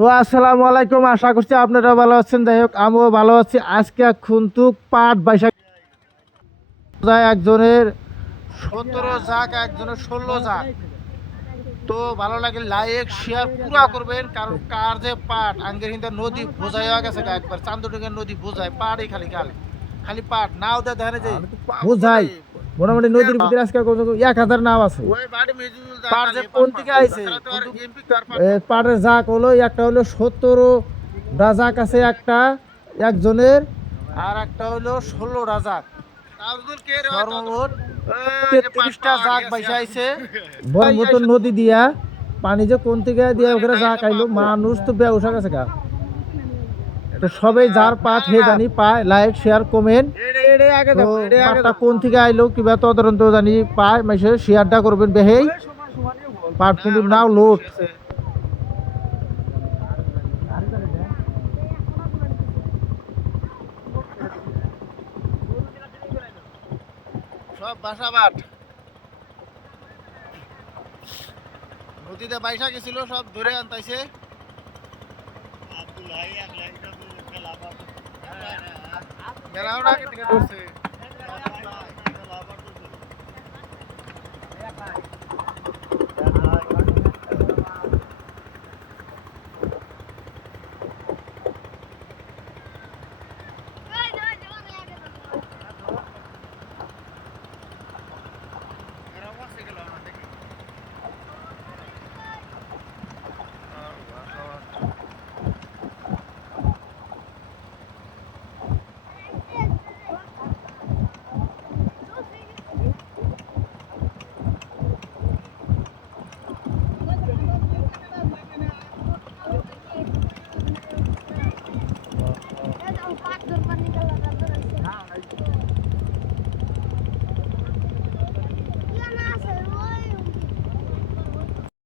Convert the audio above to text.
তো আসসালামু আলাইকুম, আশা করছি আপনারা ভালো আছেন। যাই হোক আমিও ভালো আছি। আজকে কিন্তু পাট বাইশা যায়, একজনের 17 জাক, একজনের 16 জাক। তো ভালো লাগে লাইক শেয়ার পুরা করবেন, কারণ কার যে পাট আঙ্গের হিন্দা নদী বোঝাই হয়ে গেছে একবার চান্দুডিঙ্গের নদী বোঝায় পাড়ই খালি খালি খালি পাট নাও দেয় দেখেন যে বোঝাই মোটামুটি নদীর ভিতরে আজকে 1000 নাও আছে। পাট যে কোন থেকে আইছে পাটের জাক হলো একটা হলো 17টা জাক আছে একটা একজনের, আর একটা হলো 16টা জাক, সর্বমোট 33টা জাক বাইসা আইছে। ব্রহ্মপুত্র নদী দিয়া পানি যে কোন থেকে দিয়া ওখানে জাক আইলো, মানুষ তো বেউসা গেছে গা। তো সবাই যার পাট হে জানি পায়, লাইক শেয়ার কমেন্ট। তো পাটটা কোন থেকে আইলো কিবা তদন্ত জানি পায়, মাইসে শেয়ারটা করবেন বেহেই। পাট কিন্তু নাও লোড সব বাসা পাট নদীতে বাইসা গেছিল, সব ধরে আনতাইছে। মেলাও না থেকে ধরছে।